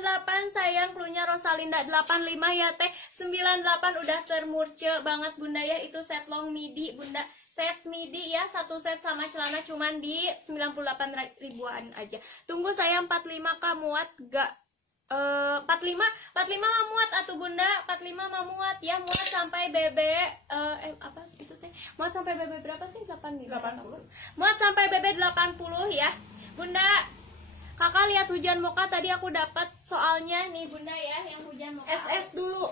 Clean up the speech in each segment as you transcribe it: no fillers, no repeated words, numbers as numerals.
98 sayang, cluenya Rosalinda. 85 ya teh. 98 udah termurce banget bunda ya. Itu set long midi bunda. Set midi ya, satu set sama celana cuman di 98 ribuan aja. Tunggu saya 45 kak, muat gak? 45 mah muat atuh bunda. 45 mah muat ya, muat sampai BB apa itu teh? Muat sampai BB berapa sih? 80. Muat sampai BB 80 ya. Bunda, kakak lihat hujan mocha tadi aku dapat soalnya nih bunda ya, yang hujan mocha. SS dulu.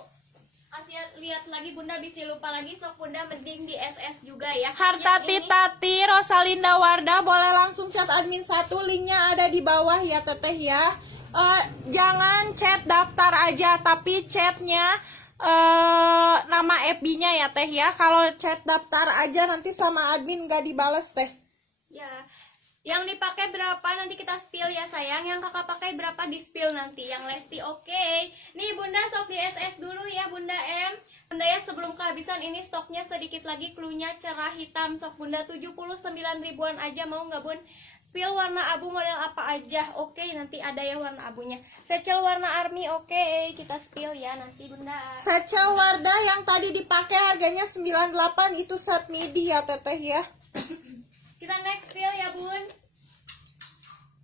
Asia lihat lagi bunda, bisa lupa lagi, sok bunda mending di SS juga ya. Hartati Tati Rosalinda Wardah boleh langsung chat admin 1, linknya ada di bawah ya teteh ya. Jangan chat daftar aja, tapi chatnya nama FB-nya ya teh ya. Kalau chat daftar aja nanti sama admin gak dibales teh. Ya, yang dipakai berapa nanti kita spill ya sayang. Yang kakak pakai berapa di spill nanti. Yang Lesti oke. Nih bunda sok di SS dulu ya bunda M. Bunda ya sebelum kehabisan ini stoknya sedikit lagi. Cluenya cerah hitam sok bunda 79 ribuan aja, mau nggak bun? Spill warna abu model apa aja? Oke, nanti ada ya warna abunya. Secel warna army oke, kita spill ya nanti bunda. Secel Wardah yang tadi dipakai harganya 98, itu set midi ya teteh ya. Kita next spill ya bun.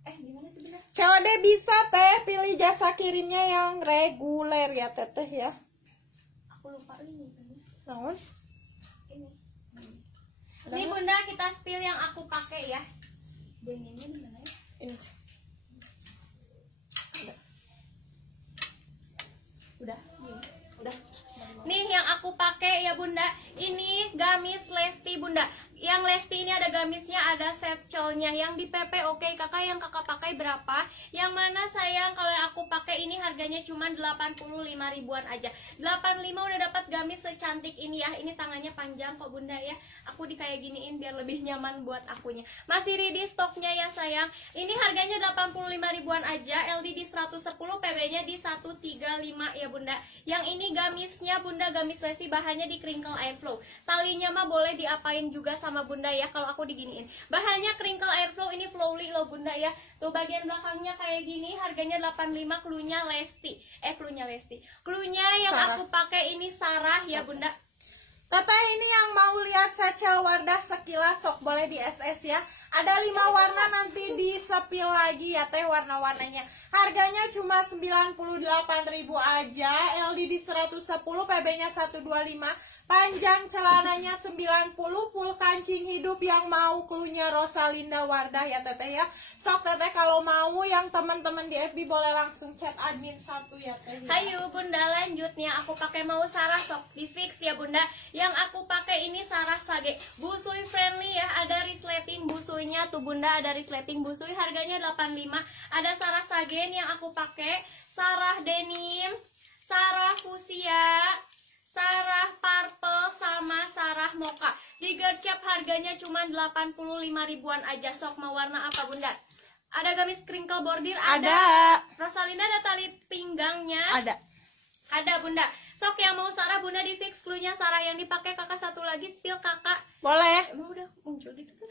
Gimana sebenarnya? COD bisa teh, pilih jasa kirimnya yang reguler ya teteh ya. Aku lupa ini. Naon? Ini. Ini bunda kita spill yang aku pakai ya. Denimnya di mana ya? Ini. Udah segini. Udah. Nih yang aku pakai ya bunda. Ini gamis Lesti bunda. Yang Lesti ini ada gamisnya, ada set colnya. Yang di PP oke kakak, yang kakak pakai berapa? Yang mana sayang? Kalau yang aku pakai ini harganya cuma 85 ribuan aja. 85 udah dapat gamis secantik ini ya. Ini tangannya panjang kok bunda ya. Aku di kayak giniin biar lebih nyaman buat akunya. Masih ready stoknya ya sayang. Ini harganya 85 ribuan aja. LD di 110, PB nya di 135 ya bunda. Yang ini gamisnya bunda, gamis Lesti, bahannya di crinkle airflow. Talinya mah boleh diapain juga sama bunda ya, kalau aku diginiin. Bahannya crinkle airflow, ini flowly loh bunda ya. Tuh bagian belakangnya kayak gini, harganya 85, cluenya Lesti. Cluenya Lesti. Cluenya yang Sarah. aku pakai ini Sarah ya bunda. Teteh ini yang mau lihat secel Wardah sekilas sok boleh di SS ya. Ada 5 warna nanti di sepil lagi ya teh warna-warnanya. Harganya cuma 98.000 aja. LD di 110, PB-nya 125. Panjang celananya 90, full kancing hidup. Yang mau cluenya Rosalinda Wardah ya teteh ya. Sok teteh kalau mau yang teman-teman di FB boleh langsung chat admin 1 ya teh ya. Hayu bunda, lanjutnya aku pakai mau Sarah sok di fix ya bunda. Yang aku pakai ini Sarah Sage, busui friendly ya, ada resleting busuinya tuh bunda, ada resleting busui, harganya 85. Ada Sarah Sage yang aku pakai, Sarah denim, Sarah fuchsia, Sarah purple sama Sarah mocha. Di gercep harganya cuma 85 ribuan aja. Sok mau warna apa bunda? Ada gamis crinkle bordir, ada. Rosalinda ada tali pinggangnya. Ada bunda. Sok yang mau Sarah bunda di fix cluenya Sarah yang dipakai kakak satu lagi spill kakak. Boleh. Emang udah muncul gitu kan?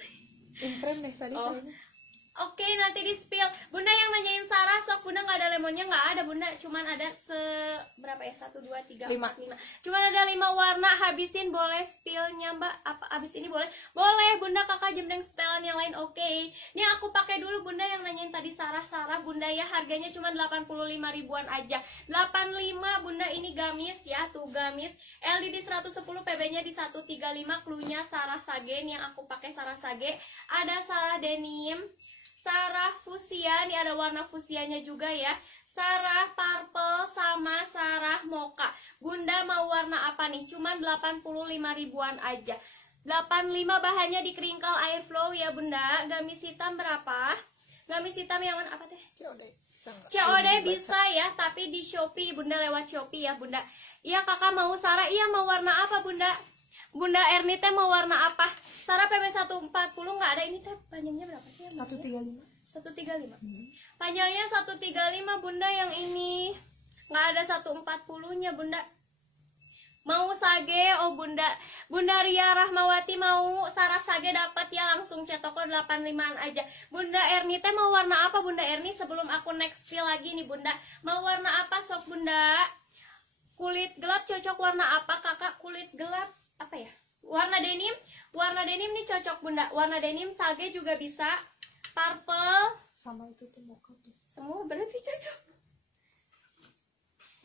Imprem deh tadi kayaknya. Oke, nanti di spill. Bunda yang nanyain Sarah, sok bunda nggak ada lemonnya, nggak ada bunda. Cuman ada berapa ya? 1, 2, 3, 4, 5. Cuman ada 5 warna. Habisin boleh spillnya mbak? Apa abis ini boleh? Boleh bunda, kakak jembreng setelan yang lain oke. Ini aku pakai dulu bunda yang nanyain tadi Sarah bunda ya. Harganya cuma 85 ribuan aja. 85 bunda, ini gamis ya, tuh gamis. LD di 110, PB-nya di 135. Cluenya Sarah Sage yang aku pakai Sarah Sage. Ada Sarah denim, Sarah fuchsia, nih ada warna fuchsianya juga ya. Sarah purple sama Sarah mocha. Bunda mau warna apa nih? Cuman 85 ribuan aja. 85 bahannya di crinkle airflow ya bunda. Gamis hitam berapa? Gamis hitam yang mana apa teh? COD bisa ya, tapi di Shopee bunda, lewat Shopee ya bunda. Iya kakak mau Sarah, iya mau warna apa bunda? Bunda Erni teh mau warna apa? Sarah PB 140 nggak ada, ini teh panjangnya berapa sih? 135. 135. Panjangnya 135 bunda, yang ini nggak ada 140-nya bunda. Mau sage, oh Bunda Ria Rahmawati mau Sarah sage dapat ya, langsung chat toko 85-an aja. Bunda Erni teh mau warna apa Bunda Erni? Sebelum aku next spill lagi nih Bunda, mau warna apa sok Bunda? Kulit gelap cocok warna apa kakak? Kulit gelap apa ya? Warna denim nih cocok Bunda. Warna denim sage juga bisa. Purple sama itu tuh mocha tuh. Semua berarti cocok.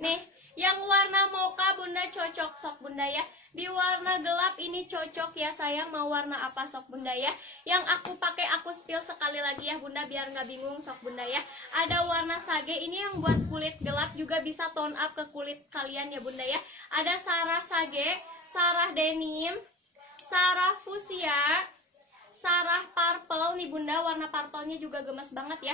Nih, yang warna mocha Bunda cocok sok Bunda ya. Di warna gelap ini cocok ya sayang. Mau warna apa sok Bunda ya. Yang aku pakai aku spill sekali lagi ya Bunda biar nggak bingung sok Bunda ya. Ada warna sage ini yang buat kulit gelap juga bisa tone up ke kulit kalian ya Bunda ya. Ada Sarah sage, Sarah denim, Sarah fuchsia, Sarah purple nih Bunda. Warna purple-nya juga gemes banget ya.